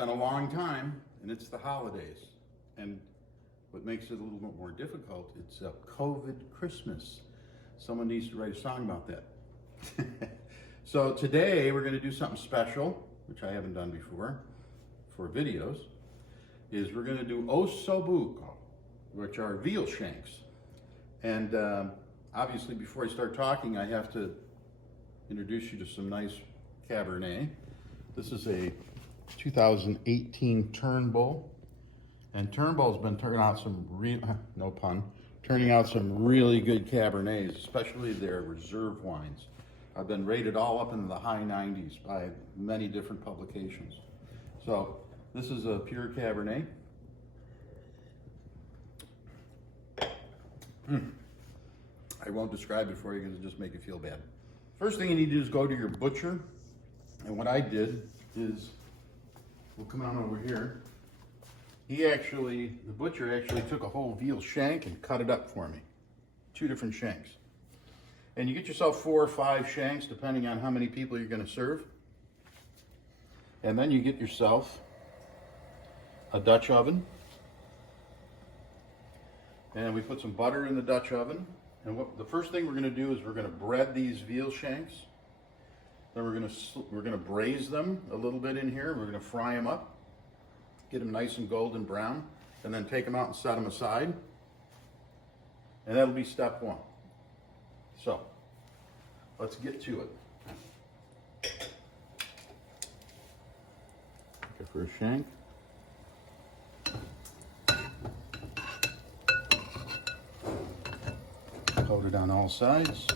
been a long time, and it's the holidays. And what makes it a little bit more difficult, it's a COVID Christmas. Someone needs to write a song about that. So today we're going to do something special, which I haven't done before for videos, is we're going to do Osso Buco, which are veal shanks. And obviously before I start talking, I have to introduce you to some nice Cabernet. This is a 2018 Turnbull, and Turnbull's been turning out some no pun, turning out some really good Cabernets, especially their reserve wines. I've been rated all up into the high 90s by many different publications. So this is a pure Cabernet. I won't describe it for you because it'll just make you feel bad. First thing you need to do is go to your butcher. And what I did is, we'll come on over here. The butcher actually took a whole veal shank and cut it up for me. 2 different shanks. And you get yourself 4 or 5 shanks, depending on how many people you're going to serve. And then you get yourself a Dutch oven. And we put some butter in the Dutch oven. And the first thing we're going to do is we're going to bread these veal shanks. Then we're going to braise them a little bit in here. We're going to fry them up, get them nice and golden brown, and then take them out and set them aside. And that'll be step 1. So let's get to it. Take our first shank. Coat it on all sides.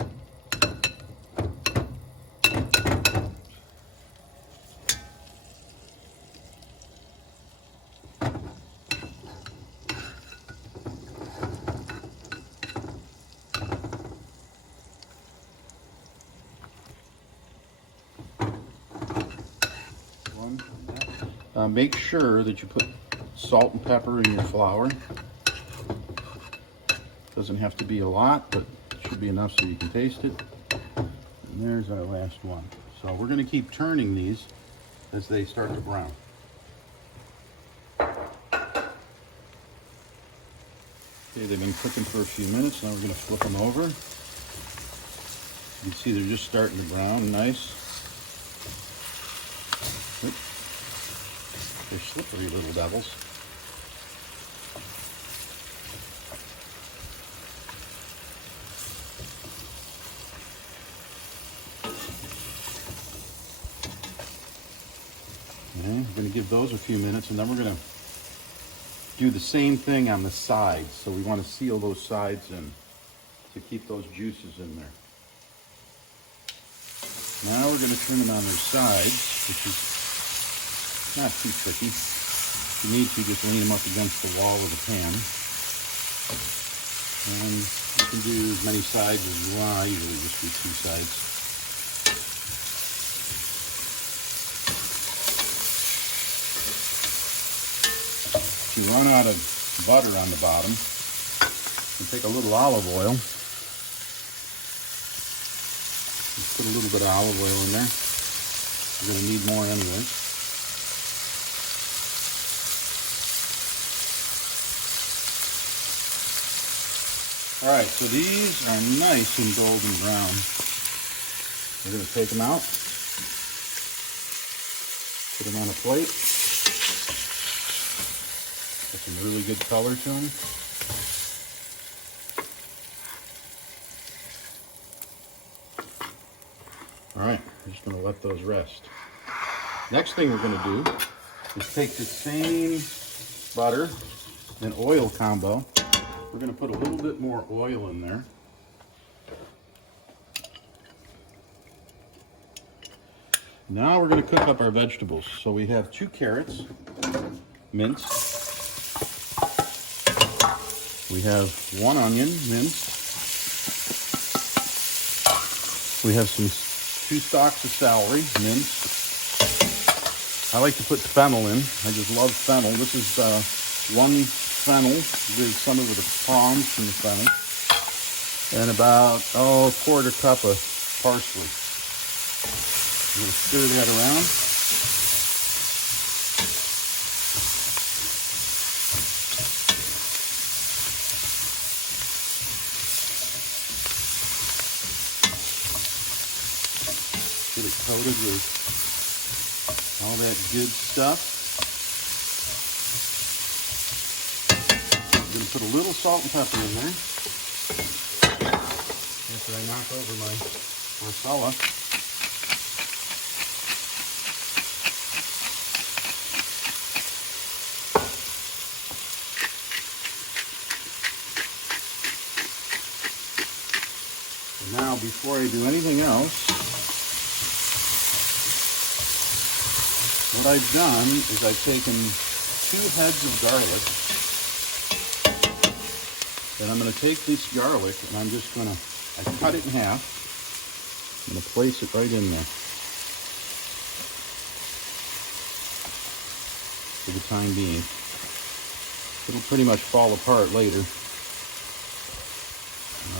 Make sure that you put salt and pepper in your flour. Doesn't have to be a lot, but it should be enough so you can taste it. And there's our last one. So we're going to keep turning these as they start to brown. Okay, they've been cooking for a few minutes. Now we're going to flip them over. You can see they're just starting to brown nice. They're slippery little devils. Okay, we're going to give those a few minutes, and then we're going to do the same thing on the sides. So we want to seal those sides in to keep those juices in there. Now we're going to turn them on their sides, which is not too tricky. If you need to, just lean them up against the wall of the pan. And you can do as many sides as you want. I usually just do 2 sides. If you run out of butter on the bottom, you take a little olive oil. Just put a little bit of olive oil in there. You're going to need more anyway. All right, so these are nice and golden brown. We're going to take them out, put them on a plate. Get some really good color to them. All right, we're just going to let those rest. Next thing we're going to do is take the same butter and oil combo. We're going to put a little bit more oil in there. Now we're going to cook up our vegetables. So we have 2 carrots, minced. We have 1 onion, minced. We have 2 stalks of celery, minced. I like to put fennel in. I just love fennel. This is 1 fennel with some of the fronds from the fennel, and about a 1/4 cup of parsley. I'm going to stir that around. coated with all that good stuff. I'm going to put a little salt and pepper in there after I knock over my marsala. Now, before I do anything else, what I've done is I've taken 2 heads of garlic, and I'm going to take this garlic and I'm just going to, I cut it in half. I'm going to place it right in there for the time being. It'll pretty much fall apart later.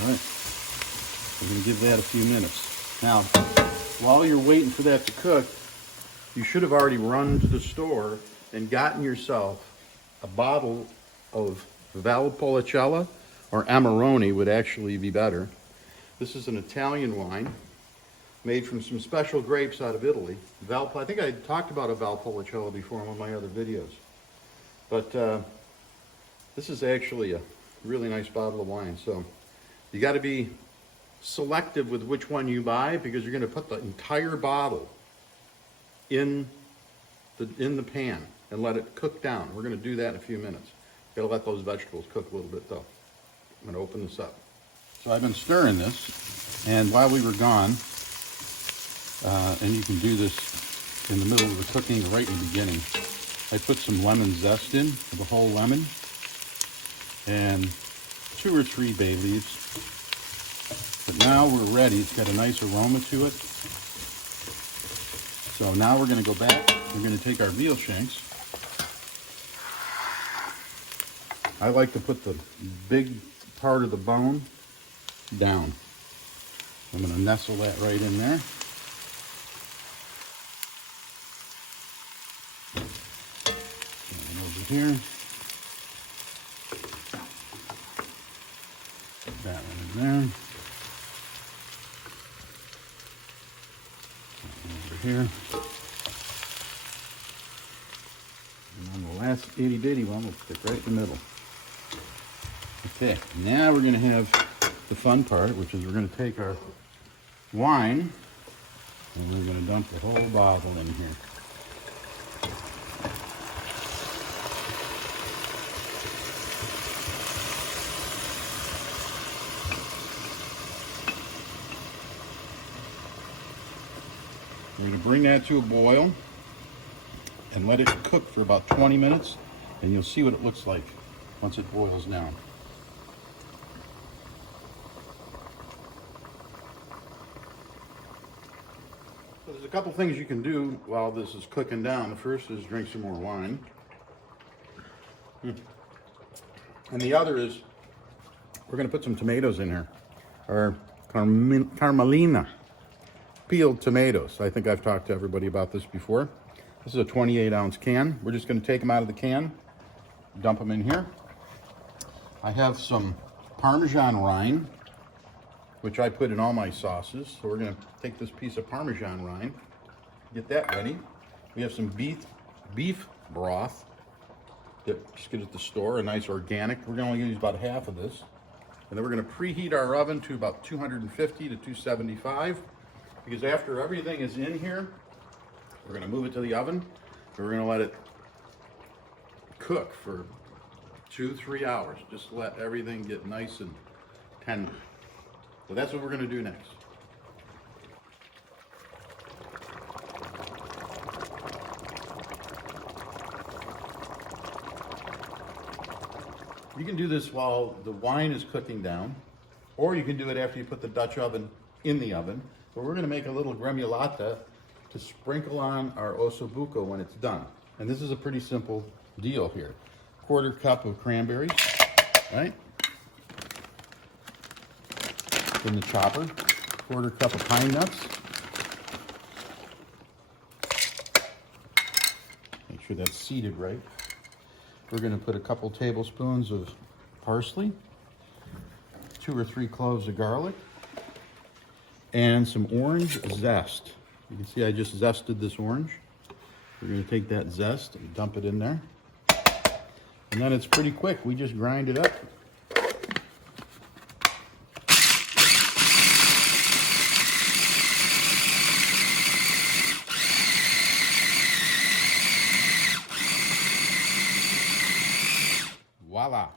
All right. We're going to give that a few minutes. Now, while you're waiting for that to cook, you should have already run to the store and gotten yourself a bottle of Valpolicella, or Amarone would actually be better. This is an Italian wine made from some special grapes out of Italy. I think I talked about a Valpolicella before in one of my other videos. But this is actually a really nice bottle of wine. So you got to be selective with which one you buy, because you're going to put the entire bottle in the pan and let it cook down. We're going to do that in a few minutes. Got to let those vegetables cook a little bit though. I'm going to open this up. So I've been stirring this, and while we were gone, and you can do this in the middle of the cooking or right in the beginning, I put some lemon zest in, the whole lemon, and 2 or 3 bay leaves. But now we're ready. It's got a nice aroma to it. So now we're going to go back. We're going to take our veal shanks. I like to put the big part of the bone down. I'm going to nestle that right in there. And over here. Put that one in there. Here. And on the last itty bitty one, we'll stick right in the middle. Okay, now we're going to have the fun part, which is we're going to take our wine and we're going to dump the whole bottle in here. We're going to bring that to a boil and let it cook for about 20 minutes, and you'll see what it looks like once it boils down. So there's a couple things you can do while this is cooking down. The first is drink some more wine. And the other is we're going to put some tomatoes in here, or Carmelina. Peeled tomatoes. I think I've talked to everybody about this before. This is a 28-ounce can. We're just going to take them out of the can, dump them in here. I have some Parmesan rind, which I put in all my sauces. So we're going to take this piece of Parmesan rind, get that ready. We have some beef broth that just get at the store, a nice organic. We're going to use about half of this. And then we're going to preheat our oven to about 250 to 275. Because after everything is in here, we're going to move it to the oven, and we're going to let it cook for 2-3 hours. Just let everything get nice and tender. So that's what we're going to do next. You can do this while the wine is cooking down, or you can do it after you put the Dutch oven in the oven. But we're going to make a little gremolata to sprinkle on our Osso Buco when it's done. And this is a pretty simple deal here. 1/4 cup of cranberries, right? In the chopper. 1/4 cup of pine nuts. Make sure that's seated right. We're going to put a couple tablespoons of parsley, 2 or 3 cloves of garlic, and some orange zest. You can see I just zested this orange. We're going to take that zest and dump it in there. And then it's pretty quick. We just grind it up. Voila.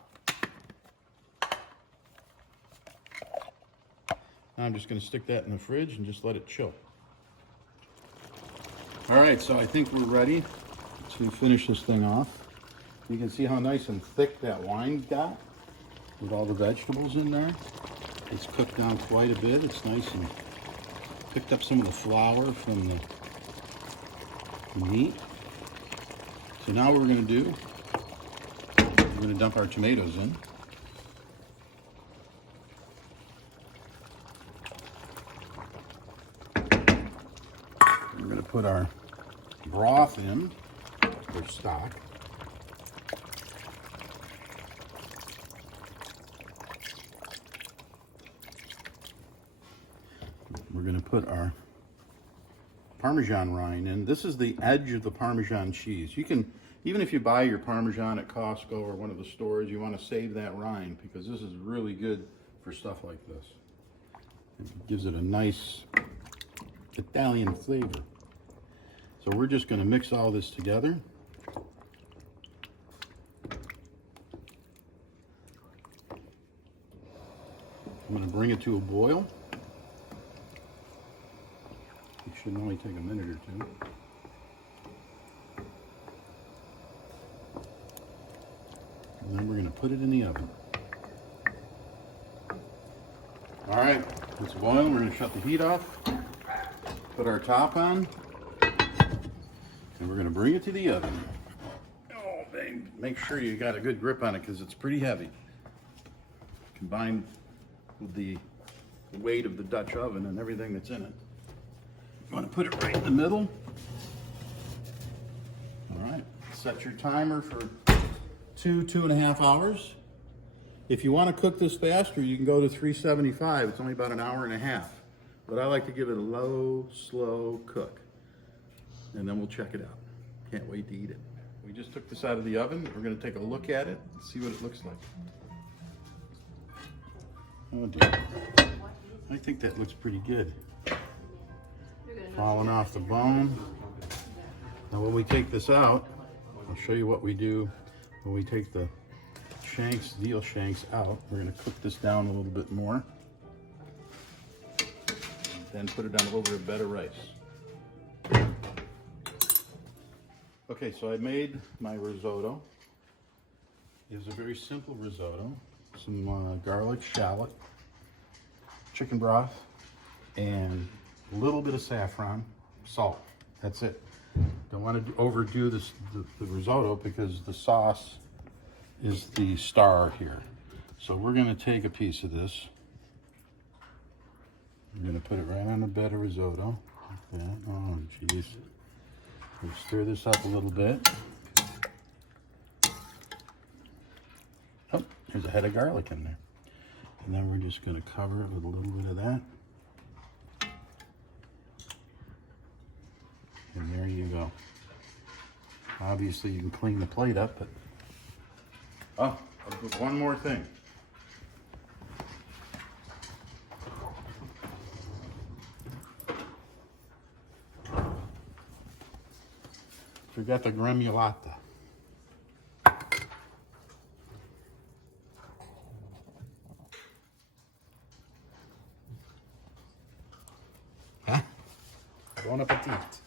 Now I'm just going to stick that in the fridge and just let it chill. All right, so I think we're ready to finish this thing off. You can see how nice and thick that wine got with all the vegetables in there. It's cooked down quite a bit. It's nice and picked up some of the flour from the meat. So now what we're going to do, we're going to dump our tomatoes in. We're going to put our broth in, or stock. We're going to put our Parmesan rind in. This is the edge of the Parmesan cheese. You can, even if you buy your Parmesan at Costco or one of the stores, you want to save that rind because this is really good for stuff like this. It gives it a nice Italian flavor. So we're just going to mix all this together. I'm going to bring it to a boil. It should only take a minute or two. And then we're going to put it in the oven. All right, it's boiling. We're going to shut the heat off, put our top on, and we're going to bring it to the oven. Oh, babe, make sure you got a good grip on it because it's pretty heavy. Combined with the weight of the Dutch oven and everything that's in it. You want to put it right in the middle. All right, set your timer for 2.5 hours. If you want to cook this faster, you can go to 375. It's only about an hour and a half. But I like to give it a low, slow cook. And then we'll check it out. Can't wait to eat it. We just took this out of the oven. We're going to take a look at it and see what it looks like. Oh dear. I think that looks pretty good. Falling off the bone. Now when we take this out, I'll show you what we do when we take the shanks, veal shanks out. We're going to cook this down a little bit more. Then put it on a little bit of better rice. Okay, so I made my risotto. It's a very simple risotto. Some garlic, shallot, chicken broth, and a little bit of saffron, salt. That's it. Don't want to overdo this, the risotto because the sauce is the star here. So we're going to take a piece of this. We're going to put it right on the bed of risotto. Like that. Oh, jeez. We'll stir this up a little bit. Oh, there's a head of garlic in there. And then we're just going to cover it with a little bit of that. And there you go. Obviously you can clean the plate up, but oh, I'll do one more thing. Forgot the gremolata. Huh? Buon appetit.